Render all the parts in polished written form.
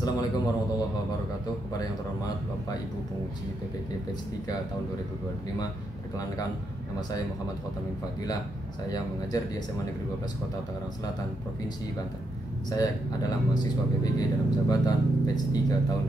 Assalamualaikum warahmatullahi wabarakatuh. Kepada yang terhormat Bapak Ibu penguji PPG Batch 3 tahun 2025, perkenalkan nama saya Muhammad Khotamin Fadilah. Saya mengajar di SMA Negeri 12 Kota Tangerang Selatan, Provinsi Banten. Saya adalah mahasiswa PPG dalam jabatan Batch 3 tahun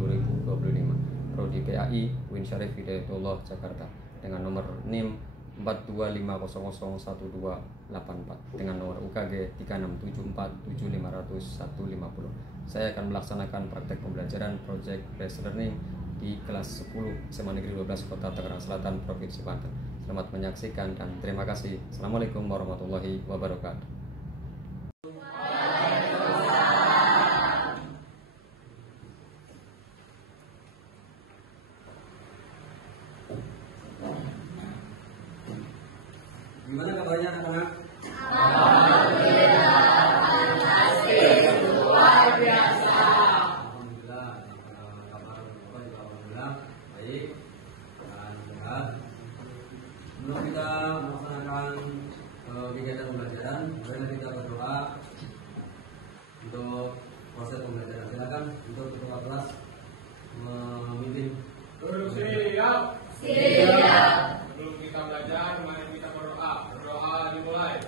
2025, Prodi PAI UIN Syarif Hidayatullah Jakarta, dengan nomor NIM 425001284 dengan nomor UKG 36747500150. Saya akan melaksanakan praktek pembelajaran Project Based Learning di kelas 10 SMA Negeri 12 Kota Tangerang Selatan, Provinsi Banten. Selamat menyaksikan dan terima kasih. Assalamualaikum warahmatullahi wabarakatuh. Gimana kabarnya anak-anak? Alhamdulillah, fantastis, luar biasa. Alhamdulillah, kabar juga alhamdulillah baik dan sehat. Sebelum kita melaksanakan kegiatan pembelajaran, mari kita berdoa untuk proses pembelajaran. Silakan untuk ketua kelas memimpin. Siap. Siap. Sebelum kita belajar, mari kita berdoa. Berdoa dimulai.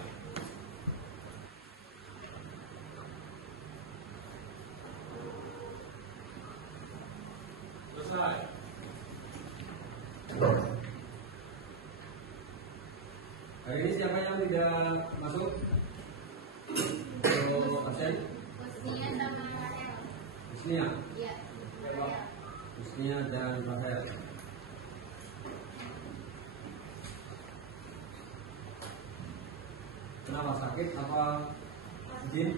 Selesai. Hari ini siapa yang tidak masuk? Untuk absen? Husnia sama Rahel. Husnia, Iya. Husnia dan Rahel. Kenapa, sakit apa izin?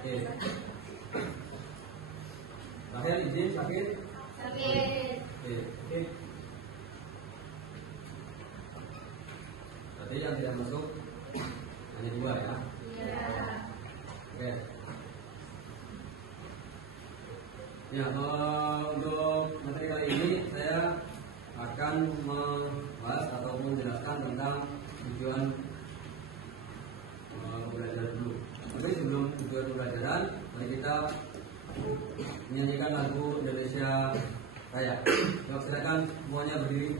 Oke. Rahel izin sakit? Sakit. Oke. Berarti yang tidak masuk hanya dua ya? Iya. Oke. Ya, untuk materi kali ini saya akan membahas atau menjelaskan tentang tujuan pembelajaran dulu. Tapi sebelum tujuan pembelajaran, mari kita menyanyikan lagu Indonesia Raya. Coba silakan semuanya berdiri.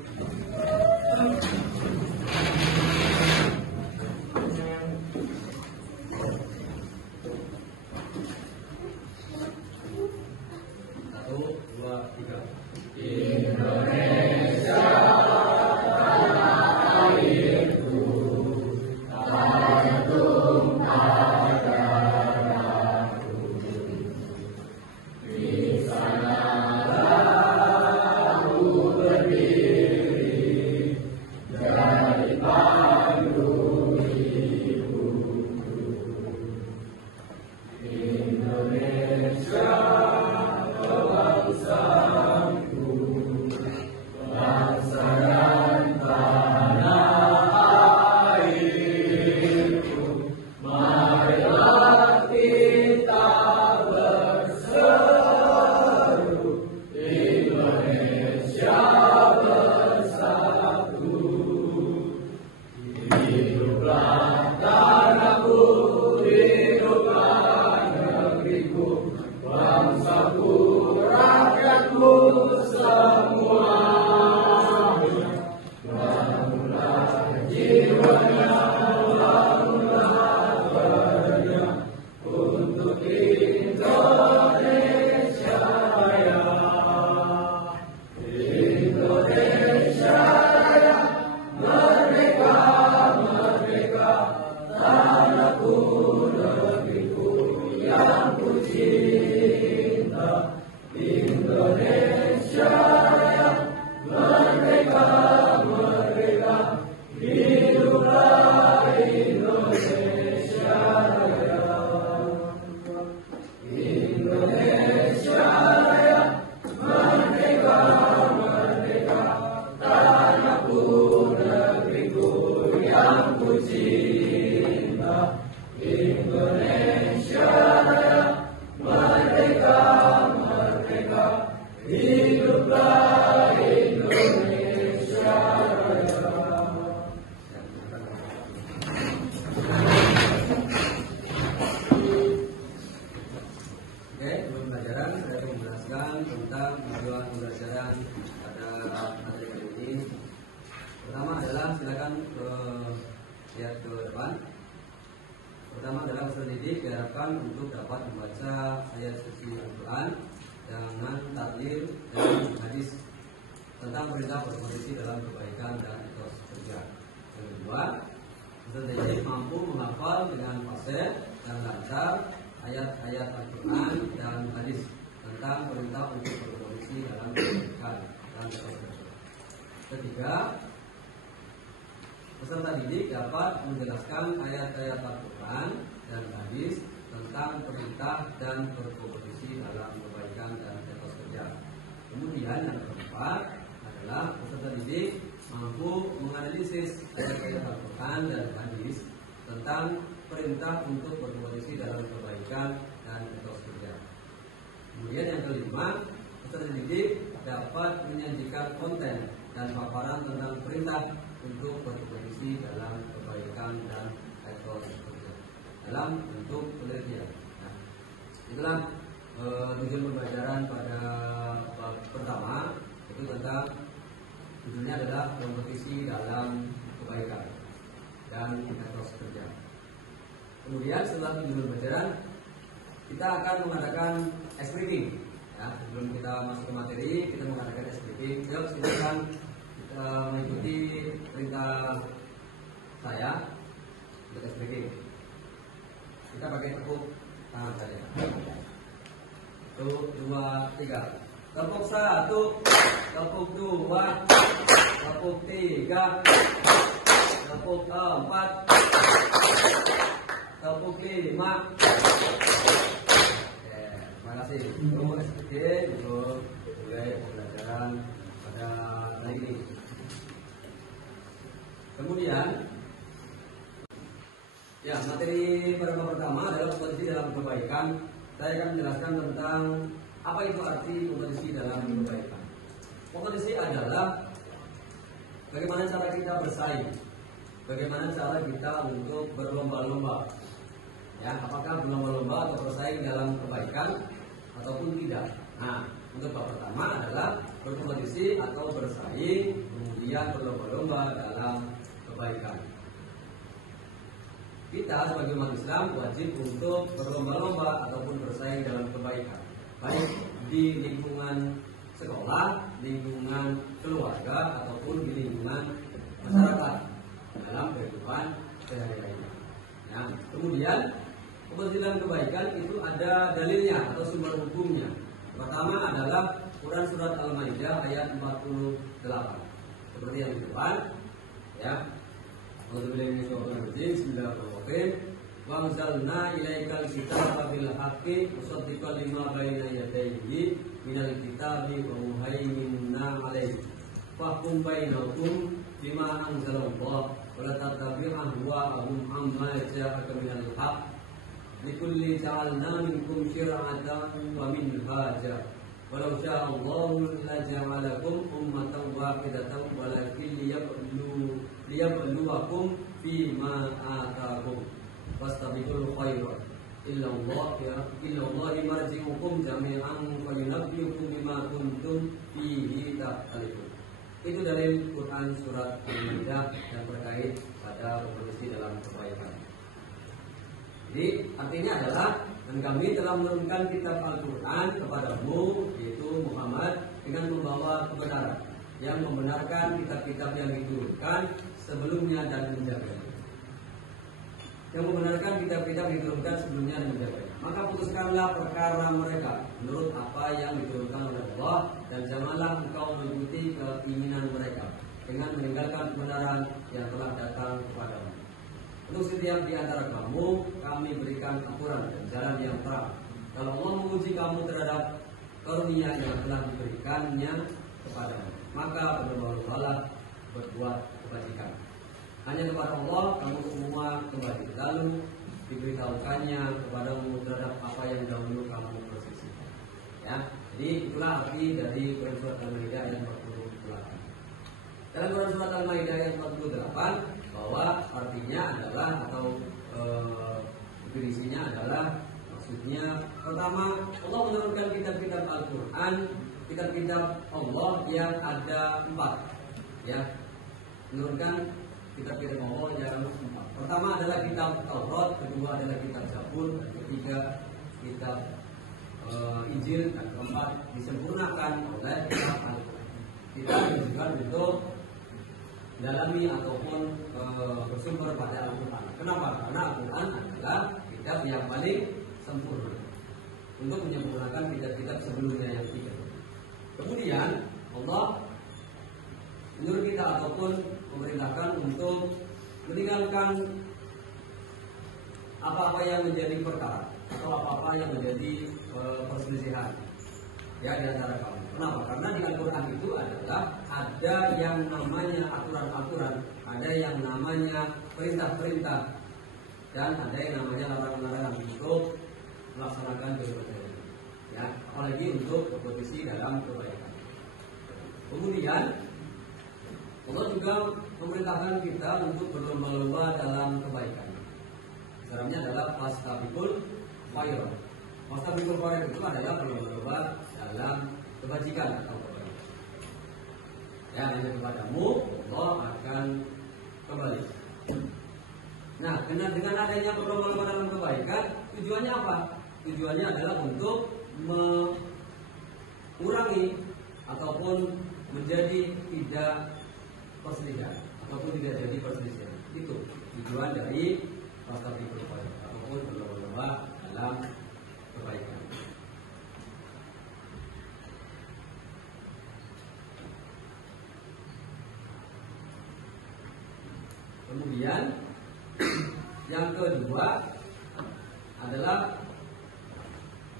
Satu, dua, tiga. Oke, sebelum pelajaran pertama adalah peserta didik diharapkan untuk dapat membaca ayat suci Al-Quran dengan tahlil dan hadis tentang perintah berkompetisi dalam kebaikan dan etos kerja. Yang kedua, peserta didik mampu menghafal dengan fasih dan lancar ayat-ayat Al-Quran dan hadis tentang perintah untuk berkompetisi dalam kebaikan dan etos kerja. Ketiga, peserta didik dapat menjelaskan ayat-ayat Al-Quran dan hadis tentang perintah dan berkompetisi dalam kebaikan dan etos kerja. Kemudian yang keempat adalah peserta didik mampu menganalisis ayat-ayat Al-Quran dan hadis tentang perintah untuk berkompetisi dalam kebaikan dan etos kerja. Kemudian yang kelima, peserta didik dapat menyajikan konten dan paparan tentang perintah untuk berkompetisi dalam kebaikan dan etos kerja dalam bentuk penelitian. Nah, itulah tujuan pembelajaran pada bab pertama, itu tentang judulnya adalah kompetisi dalam kebaikan dan etos kerja. Kemudian setelah tujuan pembelajaran kita akan mengadakan ice breaking. Ya, sebelum kita masuk ke materi, kita mengadakan ice breaking. Yuk, silakan mengikuti perintah saya untuk ice breaking. Kita pakai tepuk tangan saja. 1, 2, 3. Tepuk 1, tepuk 2, tepuk 3, tepuk 4, tepuk 5. Terima kasih. Untuk ice breaking untuk mulai pembelajaran pada hari ini. Kemudian, ya, materi pada pertama adalah kompetisi dalam kebaikan. Saya akan menjelaskan tentang apa itu arti kompetisi dalam kebaikan. Kompetisi adalah bagaimana cara kita bersaing, bagaimana cara kita untuk berlomba-lomba. Ya, apakah berlomba-lomba atau bersaing dalam kebaikan ataupun tidak. Nah, untuk bab pertama adalah berkompetisi atau bersaing, kemudian berlomba-lomba dalam kebaikan. Kita sebagai umat Islam wajib untuk berlomba-lomba ataupun bersaing dalam kebaikan, baik di lingkungan sekolah, lingkungan keluarga, ataupun di lingkungan masyarakat dalam kehidupan sehari-hari. Ya, kemudian kompetisi dalam kebaikan itu ada dalilnya atau sumber hukumnya. Pertama adalah Quran surat Al-Maidah ayat 48. Seperti yang di depan, ya. Bismillahirrahmanirrahim. Wa anzalna ilaikal kitaba bil haqqi musaddiqan lima baina yadayhi minal kitabi wa muhaiminan 'alaihi. Fahkum bainakum bima anzalallah wa la tattabi' ahwa'ahum amma ja'aka minal haqq. Likulli ja'alna minkum syir'atan wa minhaja. Walau sya'allahu laja'alakum ummatan wahidatan walakin liyabluwakum fima atakum wastabiqul khairat illa Allah marji'ukum jami'an fa yunabbi'ukum bima kuntum fihi takhtalifun. Itu dari Quran surat Al-Maidah yang terkait pada kompetisi dalam kebaikan. Jadi artinya adalah, dan kami telah menurunkan kitab Al-Quran kepadamu, yaitu Muhammad, dengan membawa kebenaran yang membenarkan kitab-kitab yang diturunkan sebelumnya dan menjaganya. Yang membenarkan kitab-kitab yang diturunkan sebelumnya dan menjaganya. Maka putuskanlah perkara mereka menurut apa yang diturunkan oleh Allah, dan janganlah engkau mengikuti keinginan mereka dengan meninggalkan kebenaran yang telah datang kepadamu. Untuk setiap di antara kamu, kami berikan aturan dan jalan yang terang. Kalau Allah menguji kamu terhadap karunia yang telah diberikannya kepadamu, maka berlomba-lombalah berbuat kebajikan. Hanya kepada Allah kamu semua kembali. Lalu diberitahukannya kepadamu terhadap apa yang dahulu kamu persisikan. Ya, jadi itulah arti dari Quran surat Al-Maidah ayat 48. Dalam Quran surat Al-Maidah ayat 48, bahwa artinya adalah atau definisinya adalah, maksudnya pertama, Allah menurunkan kitab-kitab Al-Quran, kitab-kitab Allah yang ada 4, ya, menurunkan kitab-kitab Allah yang 4. Pertama adalah kitab Taurat, kedua adalah kitab Zabur, dan ketiga kitab Injil, dan keempat disempurnakan oleh kitab Al-Quran. Kita juga untuk dalami ataupun bersumber pada Al-Quran. Kenapa? Karena Al-Quran adalah kitab yang paling sempurna untuk menyempurnakan kitab-kitab sebelumnya yang tiga. Kemudian Allah menyuruh kita ataupun memerintahkan untuk meninggalkan apa-apa yang menjadi perkara atau apa-apa yang menjadi perselisihan ya di antara kaum. Kenapa? Karena di Al-Quran itu adalah ada yang namanya aturan-aturan, ada yang namanya perintah-perintah, dan ada yang namanya larangan-larangan untuk melaksanakan kebaikan. Ya, apalagi untuk berposisi dalam kebaikan. Kemudian Allah juga memerintahkan kita untuk berlomba-lomba dalam kebaikan. Dalamnya adalah fastabiqul khairat. Fastabiqul khairat itu adalah berlomba-lomba dalam kebajikan atau kebaikan. Ya, hanya kepadamu Allah akan kembali. Nah, dengan adanya berlomba-lomba dalam kebaikan, tujuannya apa? Tujuannya adalah untuk mengurangi ataupun menjadi tidak perselisihan ataupun tidak jadi perselisihan. Itu tujuan dari fastabiqul khairat ataupun berlomba-lomba dalam kebaikan. Kemudian yang kedua adalah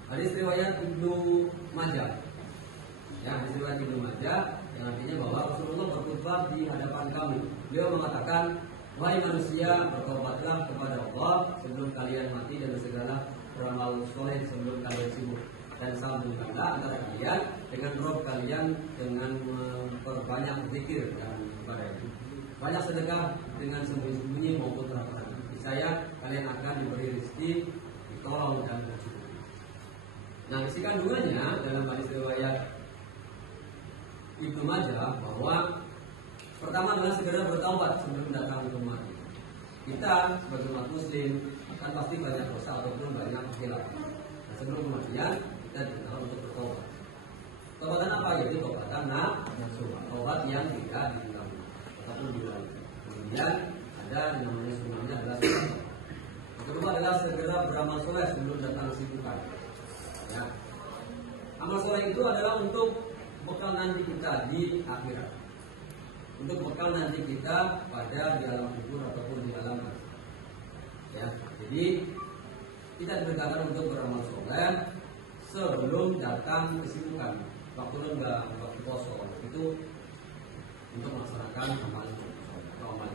hadis riwayat Ibnu Majah. Ya, hadis riwayat Ibnu Majah yang artinya bahwa Rasulullah berkhutbah di hadapan kami. Beliau mengatakan, "Wahai manusia, bertobatlah kepada Allah sebelum kalian mati dan segala beramal soleh sebelum kalian sibuk. Dan sambungkanlah antara kalian dengan Rabb kalian dengan memperbanyak zikir dan ibadah. Banyak sedekah dengan sembunyi-sembunyi maupun terang-terang. Saya kalian akan diberi rezeki, ditolong dan tercukupi." Nah, isi kandungannya dalam hadis riwayat Ibnu Majah bahwa pertama adalah segera bertaubat sebelum datang hukum mati. Kita sebagai umat muslim akan pasti banyak dosa ataupun banyak khilaf. Nah, sebelum kematian kita diminta untuk bertaubat. Taubatan apa? Yaitu taubatan nasuha, taubat yang tidak diulangi ataupun diulangi. Kemudian ada yang namanya sunnahnya adalah sunnah. Yang kedua adalah segera beramal soleh sebelum datang kesibukan. Ya. Amal soleh itu adalah untuk bekal nanti kita di akhirat, untuk bekal nanti kita pada di alam kubur ataupun di alam barzakh. Ya, jadi kita diperintahkan untuk beramal soleh sebelum datang kesibukan, waktu lenggang, waktu kosong itu untuk melaksanakan amal soleh atau amal.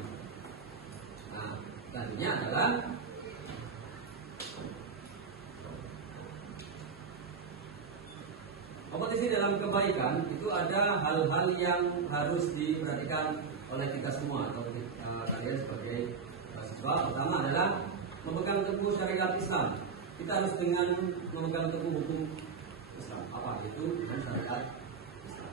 Nah, tadinya adalah kompetisi dalam kebaikan itu ada hal-hal yang harus diperhatikan oleh kita semua atau kalian sebagai mahasiswa. Pertama adalah memegang teguh syariat Islam. Kita harus dengan memegang teguh hukum Islam. Apa itu? Dengan syariat Islam.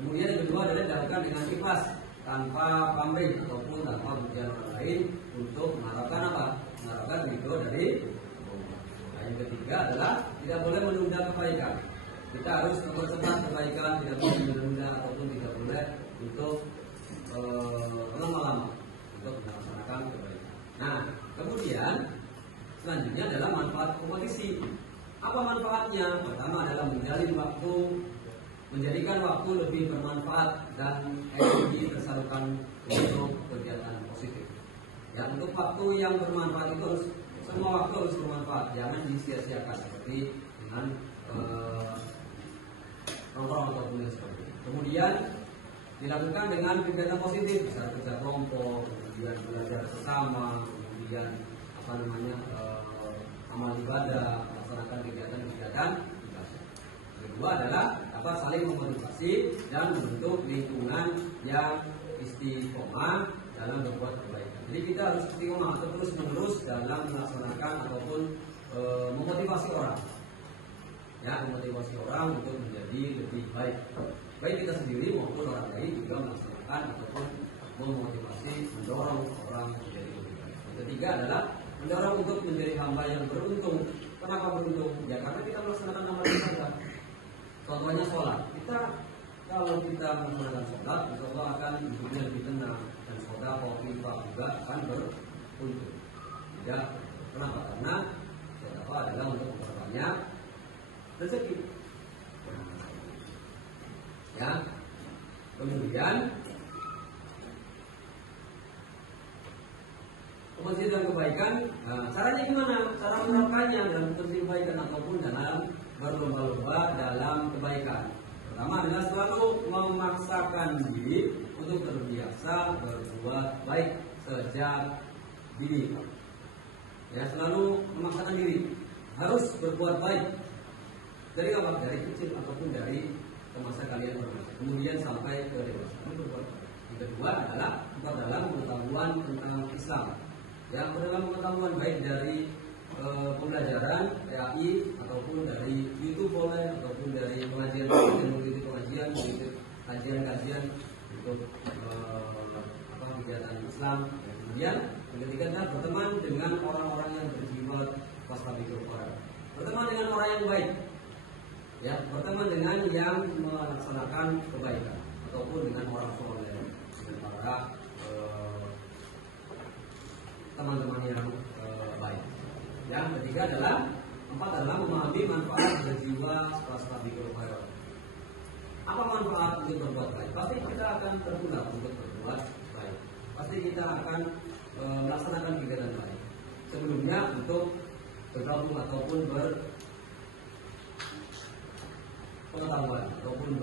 Kemudian yang kedua adalah dilakukan dengan ikhlas, tanpa pamrih ataupun tanpa pujian orang lain untuk mengharapkan apa? Mengharapkan ridho dari yang ketiga adalah tidak boleh menunda kebaikan. Kita harus mempercepat kebaikan, tidak boleh menunda ataupun tidak boleh untuk lama-lama untuk melaksanakan kebaikan. Nah, kemudian selanjutnya adalah manfaat kompetisi. Apa manfaatnya? Pertama adalah menjalin waktu, menjadikan waktu lebih bermanfaat dan energi tersalurkan untuk kegiatan positif. Ya, untuk waktu yang bermanfaat itu harus semua waktu harus bermanfaat, jangan disia-siakan seperti dengan nongkrong ataupun sebagainya. Kemudian dilakukan dengan kegiatan positif, misalnya kerja kelompok, kemudian belajar bersama, kemudian amal ibadah, melaksanakan kegiatan-kegiatan ibadah. Kedua adalah dapat saling memotivasi dan membentuk lingkungan yang istiqomah dalam berbuat kebaikan. Jadi kita harus istiqomah atau terus-menerus dalam melaksanakan ataupun memotivasi orang. Ya, memotivasi orang untuk menjadi lebih baik. Baik kita sendiri maupun orang lain juga melaksanakan ataupun memotivasi, mendorong orang menjadi lebih baik. Yang ketiga adalah mendorong untuk menjadi hamba yang beruntung. Kenapa beruntung? Ya karena kita melaksanakan amal ibadah. Contohnya sholat. Kalau kita melaksanakan sholat, insya Allah akan hidupnya lebih tenang dan sedekah kita juga akan beruntung. Tidak. Kenapa? Karena sedekah adalah untuk memperbanyak rezeki. Ya. Kemudian kepentingan dan kebaikan, caranya gimana? Cara menerapkannya dalam kepentingan kebaikan ataupun dalam berlomba-lomba dalam kebaikan. Pertama adalah selalu memaksakan diri untuk terbiasa berbuat baik sejak dini. Ya, selalu memaksakan diri harus berbuat baik dari apa? Dari kecil ataupun dari masa kalian bermasa. Kemudian sampai ke dewasa berbuat baik. Yang kedua adalah dalam pengetahuan tentang Islam. Yang dalam pengetahuan baik dari pembelajaran PAI ataupun dari YouTube boleh ataupun dari pengajian mengikuti pengajian, mengikuti kajian-kajian untuk kegiatan Islam. Kemudian yang ketiga adalah berteman dengan orang-orang yang berjiwa wasabiqul khairat. Berteman dengan orang yang baik. Ya, berteman dengan yang melaksanakan kebaikan ataupun dengan orang soleh, dengan para teman-teman yang baik. Yang ketiga adalah memahami manfaat berjiwa wasabiqul khairat. Apa manfaat untuk berbuat baik? Pasti kita akan terguna untuk berbuat baik. Pasti kita akan melaksanakan kegiatan baik. Sebelumnya untuk bergabung ataupun berpengetahuan ataupun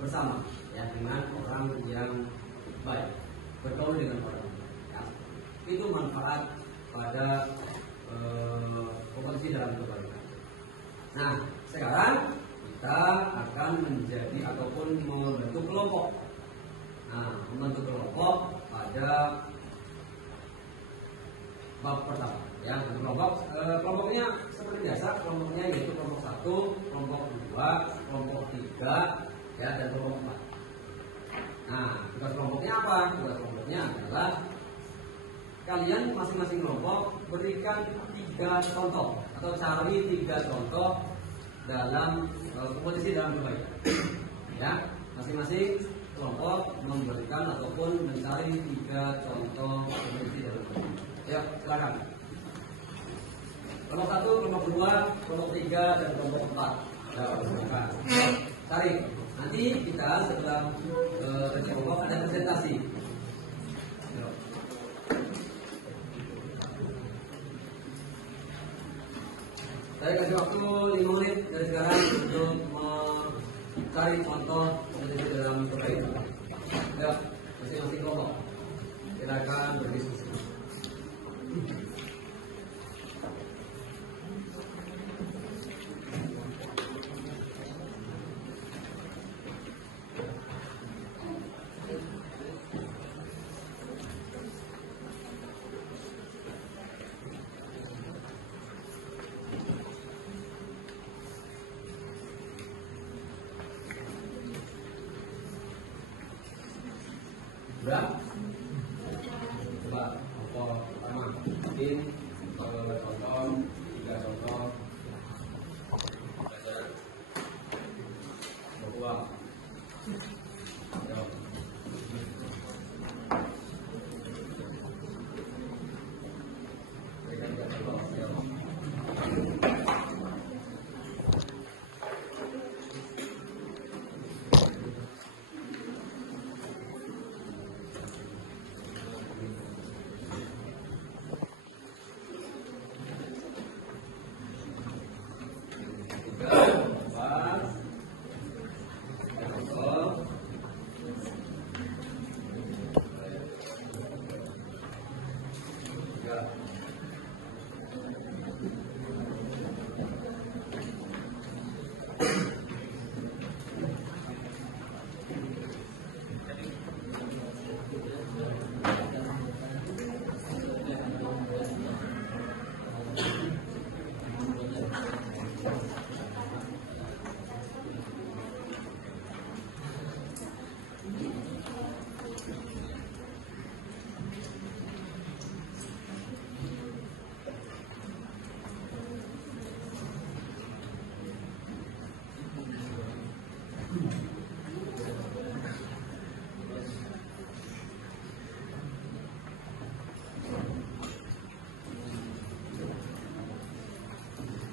bersama ya dengan orang yang baik, bergaul dengan orang ya. Itu manfaat pada kompetisi dalam kebaikan. Nah, sekarang kita akan menjadi ataupun membentuk kelompok. Nah, membentuk kelompok pada bab pertama. Ya, kelompoknya seperti biasa, kelompoknya yaitu kelompok 1, kelompok 2, kelompok 3, ya dan kelompok 4. Nah, tugas kelompoknya apa? Tugas kelompoknya adalah kalian masing-masing kelompok berikan 3 contoh atau cari 3 contoh dalam kompetisi dalam kebaikan. Ya, masing-masing kelompok memberikan ataupun mencari 3 contoh kompetisi dalam kebaikan. Ya, silakan. Kelompok 1, kelompok 2, kelompok 3, dan kelompok 4. Ya, silakan. Cari. Nanti kita setelah kerja kelompok ada presentasi. Ya. Saya kasih waktu 5 menit dari sekarang untuk mencari contoh kompetisi dalam kebaikan. Ya, masing-masing kelompok. Silakan berdiskusi. Sudah? Coba contoh pertama, mungkin contoh 3 contoh belajar bahwa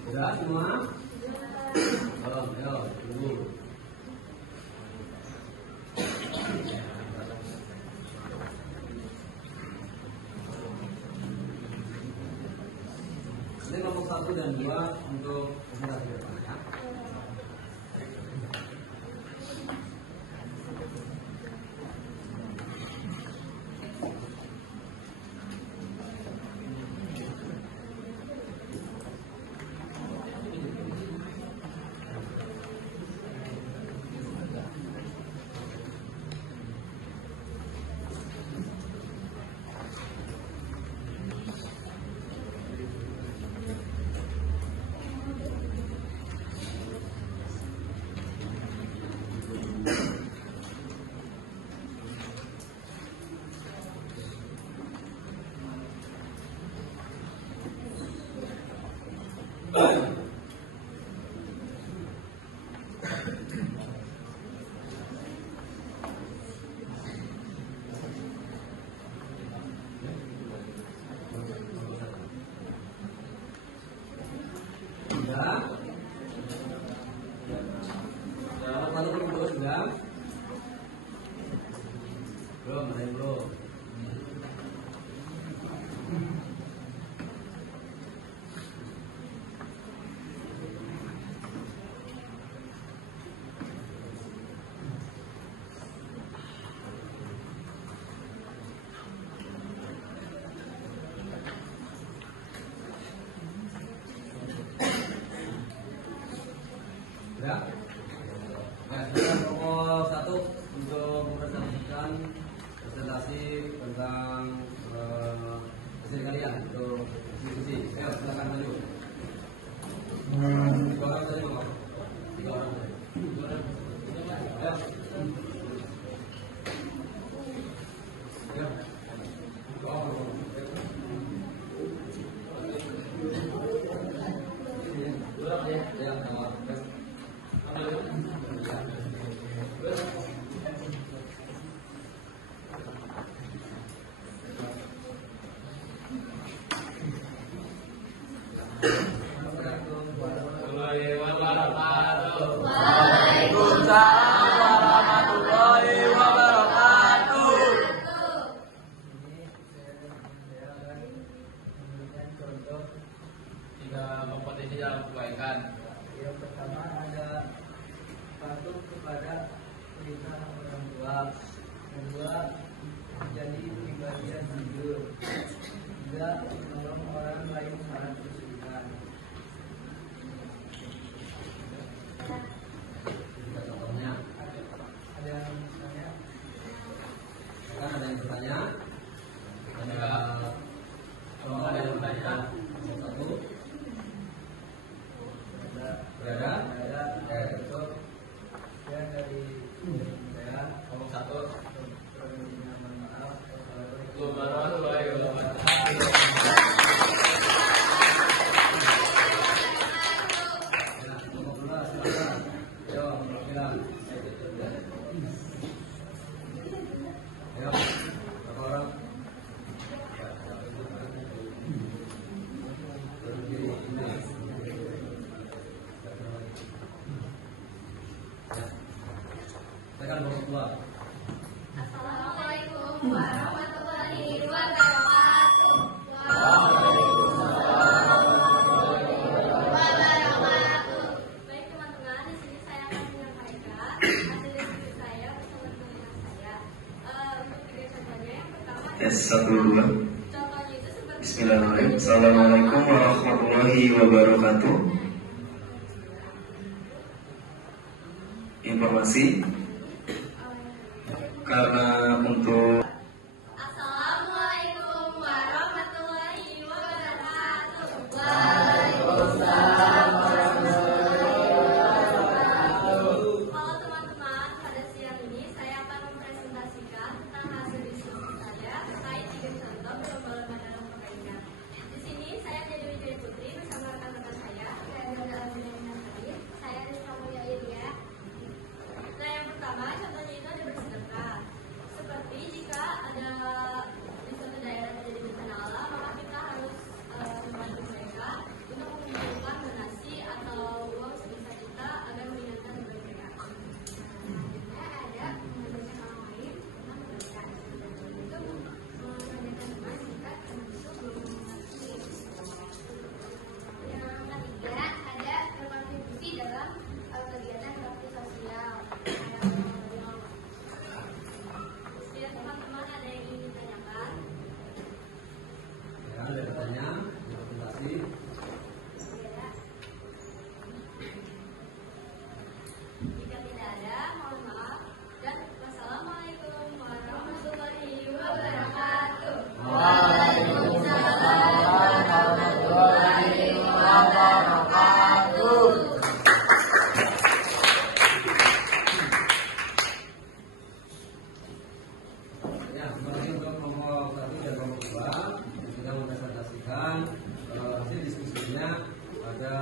Sudah semua? Belum, ayo tunggu. Ini kelompok 1 dan 2 untuk presentasi depannya. Sudah? Kelompok 1 belum sudah? Belum, ada yang belum. Ya. Nah, sekarang kelompok 1 untuk mempresentasikan presentasi tentang hasil kalian untuk diskusi. Ayo, silakan maju. 3 orang saja, Bapak. 3 orang saja. Ayo. Ayo. Waalaikumsalam warahmatullahi wabarakatuh. Jika berpotensi dalam kebaikan. Yang pertama ada patuh kepada perintah orang tua. Kedua, menjadi pribadi yang jujur. Tiga, menolong orang lain saat kesulitan. Contohnya, Ada yang misalnya kan ada yang bertanya. Kalau ada yang bertanya, kelompok 1 berada. Ya, betul. saya dari saya Kelompok 1. mohon maaf. Wassalamualaikum. Warahmatullahi wabarakatuh. Ya, kelompok 2 silakan. Ayo, bilang. Ayo, berapa orang? Silakan kelompok 2. Assalamualaikum warahmatullahi wabarakatuh. Baik teman-teman, di sini saya akan menyampaikan hasil diskusi saya bersama teman-teman saya. Untuk 3 contohnya, yang pertama Yes, 1, 2. contohnya itu seperti Bismillahirrahmanirrahim. Assalamualaikum warahmatullahi wabarakatuh. Informasi karena untuk Assalamualaikum warahmatullahi wabarakatuh. Halo teman-teman, pada siang ini saya akan mempresentasikan tentang hasil diskusi saya terkait 3 contoh berlomba-lomba dalam kebaikan. Di sini saya jadi Wijaya Putri bersama rekan-rekan saya. Saya Rizka Mulia. Nah, yang pertama contohnya itu ada bersedekah. Seperti jika misalnya ada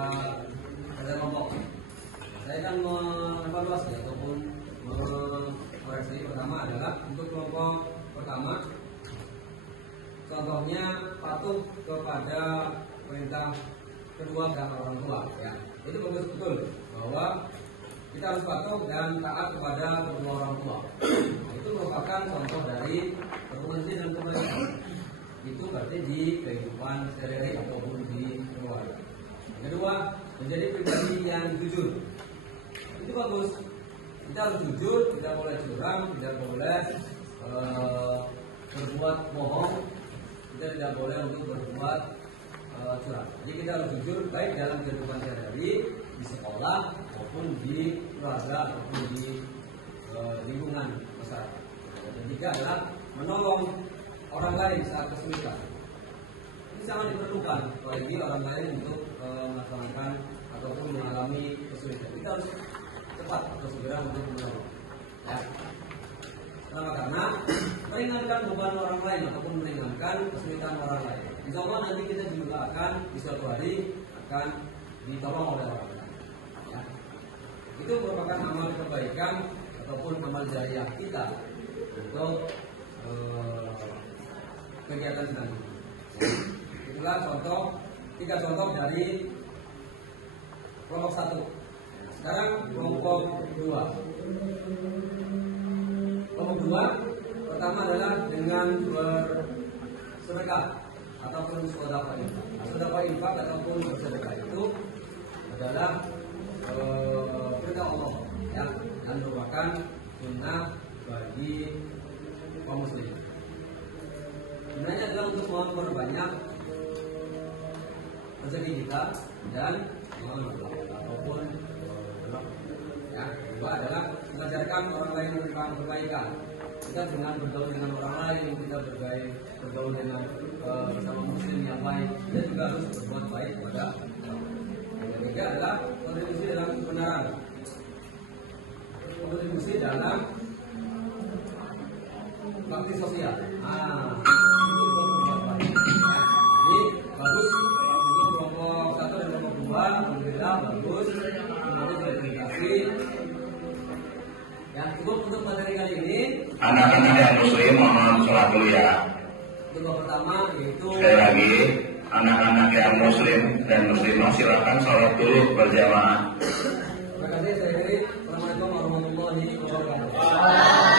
kelompok. Saya akan mengevaluasi ataupun mengoreksi. Pertama adalah untuk kelompok pertama, contohnya patuh kepada perintah kedua orang tua, ya. Itu bagus betul bahwa kita harus patuh dan taat kepada kedua orang tua. Itu merupakan contoh dari hubungan dan keluarga. Itu berarti di kehidupan sehari-hari ataupun di keluarga. Yang kedua, menjadi pribadi yang jujur. Itu bagus. Kita harus jujur, tidak boleh curang, tidak boleh berbuat bohong, kita tidak boleh untuk berbuat curang. Jadi kita harus jujur baik dalam kehidupan sehari-hari, di sekolah maupun di keluarga ataupun di lingkungan masyarakat. Dan ketiga adalah menolong orang lain saat kesulitan. Ini sangat diperlukan bagi orang lain untuk melaksanakan ataupun mengalami kesulitan. Kita harus cepat atau segera untuk menolong. Ya. Kenapa? Karena meringankan beban orang lain ataupun meringankan kesulitan orang lain. Insya Allah nanti kita juga akan di suatu hari akan ditolong oleh orang lain. Ya. Itu merupakan amal kebaikan ataupun amal jariah kita untuk kegiatan selanjutnya. Itulah tiga contoh dari kelompok 1. Sekarang kelompok 2. Kelompok 2 pertama adalah dengan bersedekah ataupun sedekah infak. Sedekah infak ataupun bersedekah itu adalah perintah Allah, ya, dan merupakan sunnah bagi kaum muslim. Gunanya adalah untuk memperbanyak rezeki kita dan ataupun ya, kedua adalah mengajarkan orang lain tentang kebaikan. Kita dengan bergaul dengan orang lain, kita bergaul dengan bersama muslim yang baik, kita juga harus berbuat baik kepada orang. Yang ketiga adalah kontribusi dalam kebenaran, kontribusi dalam bakti sosial. Itu berbuat baik. Ya. Jadi bagus untuk kelompok 1 dan kelompok 2, alhamdulillah bagus. Nanti verifikasi. Ya, cukup untuk materi kali ini. Anak-anak yang muslim mohon sholat dulu ya. Untuk pertama yaitu Sekali lagi, anak-anak yang muslim dan muslimah silakan sholat dulu berjamaah. Terima kasih. Saya Assalamualaikum warahmatullahi wabarakatuh.